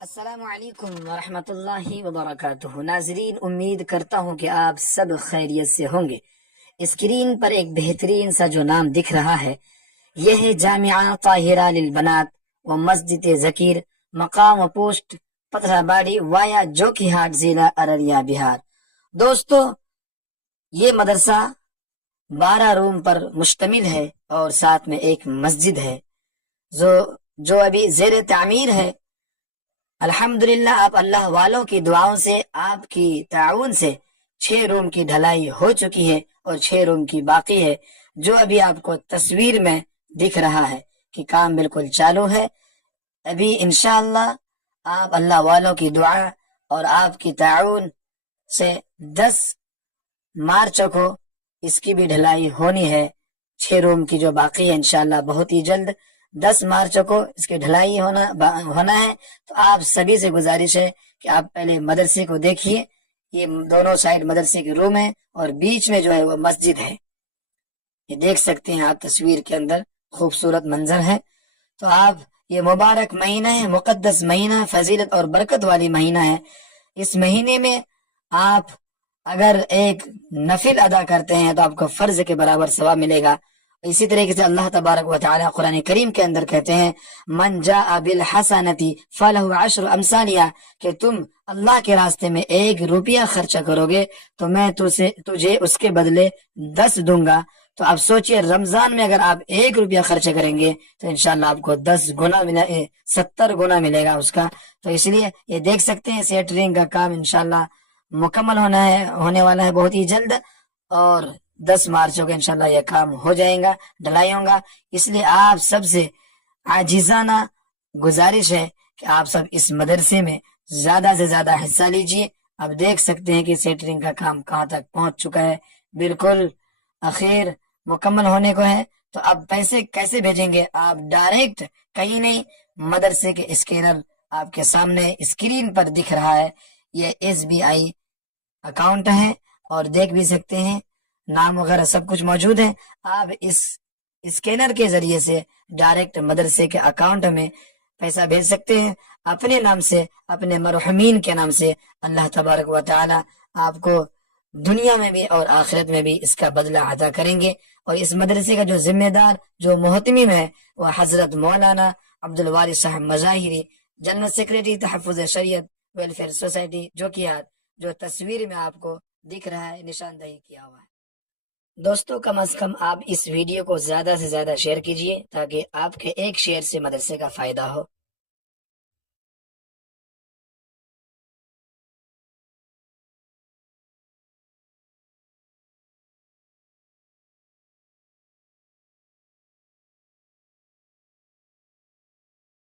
السلام علیکم ورحمۃ اللہ وبرکاتہ۔ ناظرین، امید کرتا ہوں کہ آپ سب خیریت سے ہوں گے۔ اسکرین پر ایک بہترین سا جو نام دکھ رہا ہے، یہ ہے جامعہ طاہرہ للبنات و مسجد ذکیر، مقام و پوسٹ پتھرا باڑی وایا جوکی ہاٹ، ضلع ارریہ، بہار۔ دوستو، یہ مدرسہ 12 روم پر مشتمل ہے اور ساتھ میں ایک مسجد ہے جو ابھی زیر تعمیر ہے۔ الحمدللہ، آپ اللہ والوں کی دعاؤں سے، آپ کی تعاون سے 6 روم کی ڈھلائی ہو چکی ہے اور 6 روم کی باقی ہے، جو ابھی آپ کو تصویر میں دکھ رہا ہے کہ کام بالکل چالو ہے۔ ابھی انشاءاللہ آپ اللہ والوں کی دعا اور آپ کی تعاون سے 10 مارچ کو اس کی بھی ڈھلائی ہونی ہے۔ 6 روم کی جو باقی ہے انشاءاللہ بہت ہی جلد 10 مارچ کو اس کی ڈھلائی ہونا ہے۔ تو آپ سبھی سے گزارش ہے کہ آپ پہلے مدرسے کو دیکھیے۔ یہ دونوں سائڈ مدرسے کے روم ہیں اور بیچ میں جو ہے وہ مسجد ہے۔ یہ دیکھ سکتے ہیں آپ تصویر کے اندر، خوبصورت منظر ہے۔ تو آپ، یہ مبارک مہینہ ہے، مقدس مہینہ، فضیلت اور برکت والی مہینہ ہے۔ اس مہینے میں آپ اگر ایک نفل ادا کرتے ہیں تو آپ کو فرض کے برابر ثواب ملے گا۔ اسی طریقے سے اللہ تبارک و تعالی قرآن کریم کے اندر کہتے ہیں، من جاء بالحسنۃ فلہ عشر امثالها، کہ تم اللہ کے راستے میں 1 روپیہ خرچہ کرو گے تو میں تجھے اس کے بدلے 10 دوں گا۔ تو آپ سوچئے، رمضان میں اگر آپ 1 روپیہ خرچ کریں گے تو انشاءاللہ آپ کو 10 گنا 70 گنا ملے گا اس کا۔ تو اس لیے یہ دیکھ سکتے ہیں سیٹرنگ کا کام انشاءاللہ مکمل ہونے والا ہے بہت ہی جلد، اور 10 مارچ کو انشاءاللہ یہ کام ہو جائے گا، ڈھلائی ہوگا۔ اس لیے آپ سب سے عاجزانہ گزارش ہے کہ آپ سب اس مدرسے میں زیادہ سے زیادہ حصہ لیجئے۔ آپ دیکھ سکتے ہیں کہ سیٹرنگ کا کام کہاں تک پہنچ چکا ہے، بالکل اخیر مکمل ہونے کو ہے۔ تو اب پیسے کیسے بھیجیں گے؟ آپ ڈائریکٹ کہیں نہیں، مدرسے کے اسکینر آپ کے سامنے اسکرین پر دکھ رہا ہے، یہ SBI اکاؤنٹ ہے، اور دیکھ بھی سکتے ہیں نام وغیرہ سب کچھ موجود ہے۔ آپ اس اسکینر کے ذریعے سے ڈائریکٹ مدرسے کے اکاؤنٹ میں پیسہ بھیج سکتے ہیں، اپنے نام سے، اپنے مرحومین کے نام سے۔ اللہ تبارک و تعالی آپ کو دنیا میں بھی اور آخرت میں بھی اس کا بدلہ عطا کریں گے۔ اور اس مدرسے کا جو ذمہ دار، جو محتمم ہے، وہ حضرت مولانا عبدالوارث صاحب مظاہری، جنرل سیکریٹری تحفظ شریعت ویلفیئر سوسائٹی، جو تصویر میں آپ کو دکھ رہا ہے، نشاندہی کیا ہوا ہے۔ دوستو، کم از کم آپ اس ویڈیو کو زیادہ سے زیادہ شیئر کیجئے تاکہ آپ کے ایک شیئر سے مدرسے کا فائدہ ہو۔